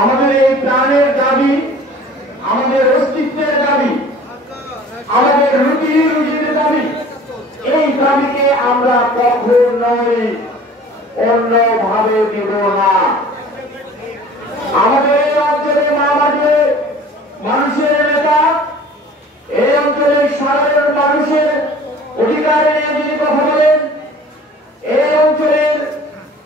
আমাদের এই প্রাণের দাবি, আমাদের অস্তিত্বের দাবি, আমাদের রুজির দাবি, এই দাবিকে আমরা কখনোই অন্যভাবে দিব না। আমাদের এই অঞ্চলে মামাদের মানুষের নেতা, এই অঞ্চলের সাধারণ মানুষের অধিকার নিয়ে যিনি কথা বলেন, এই অঞ্চলের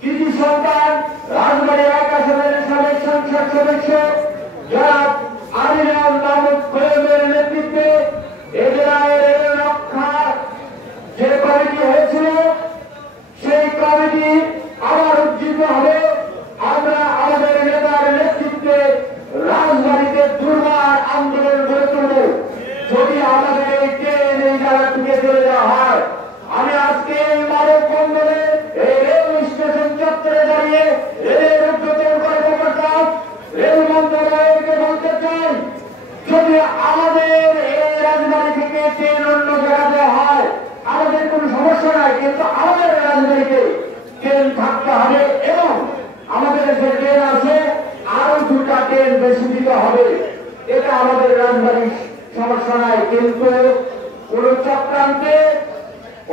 কৃতি সন্তান রাজবাড়ী 1 আসনের সাবেক সংসদ সদস্য জনাব আমিনুল মাহমুদ খোয়েবের নেতৃত্বে এদের রক্ষা যে কমিটি হয়েছিল, সেই কমিটি আবার উজ্জীবিত হবে। আমরা আমাদের নেতার নেতৃত্বে রাজবাড়ীতে দুর্বার আন্দোলন গড়ে তুলব। যদি আমাদের এই ট্রেন এই জায়গা থেকে চলে যাওয়া হয়, আমি আজকে এই মানব বন্ধনে এই রেল স্টেশন চত্বরে দাঁড়িয়ে রেলের উদ্যোগের কর্মকর্তা রেল মন্ত্রণালয়কে বলতে চাই, যদি আমাদের এই রাজবাড়ী থেকে ট্রেন অন্য জায়গা দেওয়া হয়, আমাদের কোনো সমস্যা নাই, কিন্তু আমাদের রাজবাড়ীতে ট্রেন থাকতে হবে এবং আমাদের যে ট্রেন আছে আরো 2টা ট্রেন বেশি দিতে হবে। এটা আমাদের রাজবাড়ির সমস্যা নাই। কিন্তু কোন চক্রান্তে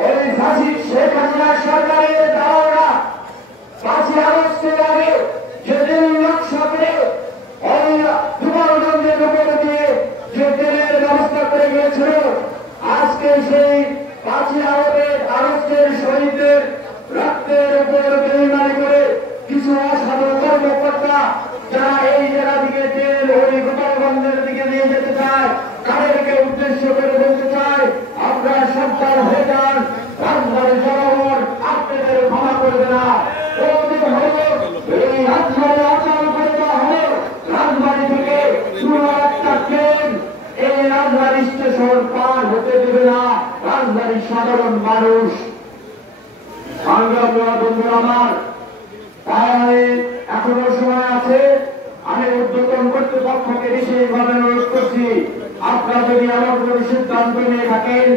ওই ফাঁসির শেখ হাসিনা সরকারের দালালরা 5ই আগস্টের আগে যে দিন নকশা করে ওই গোপালগঞ্জের উপর দিয়ে যে ট্রেনের ব্যবস্থা করে গিয়েছিল, আজকে সেই 5ই আগস্টের শহীদদের রক্তের উপর বেইমানি করে কিছু অসাধু কর্মকর্তা যারা এই জায়গা থেকে ট্রেন ওই গোপালগঞ্জের দিকে নিয়ে যেতে চায়, তাদেরকে উদ্দেশ্য করে বলতে চায়, আপনারা সন্তান হয়ে যান, রাজবাড়ির জনগণ আপনাদের ক্ষমা করবে না। এই রাজবাড়ি অচল করে দেওয়া হবে। রাজবাড়ি থেকে পুরো একটা ট্রেন এই রাজবাড়ি স্টেশন পার হতে দেবে না রাজবাড়ির সাধারণ মানুষ। বন্ধু আমার, তাই এখনো সময় আছে। আমি উদ্যোতন কর্তৃপক্ষকে বিশেষভাবে অনুরোধ করছি, আপনারা যদি এমন কোনো সিদ্ধান্ত নিয়ে থাকেন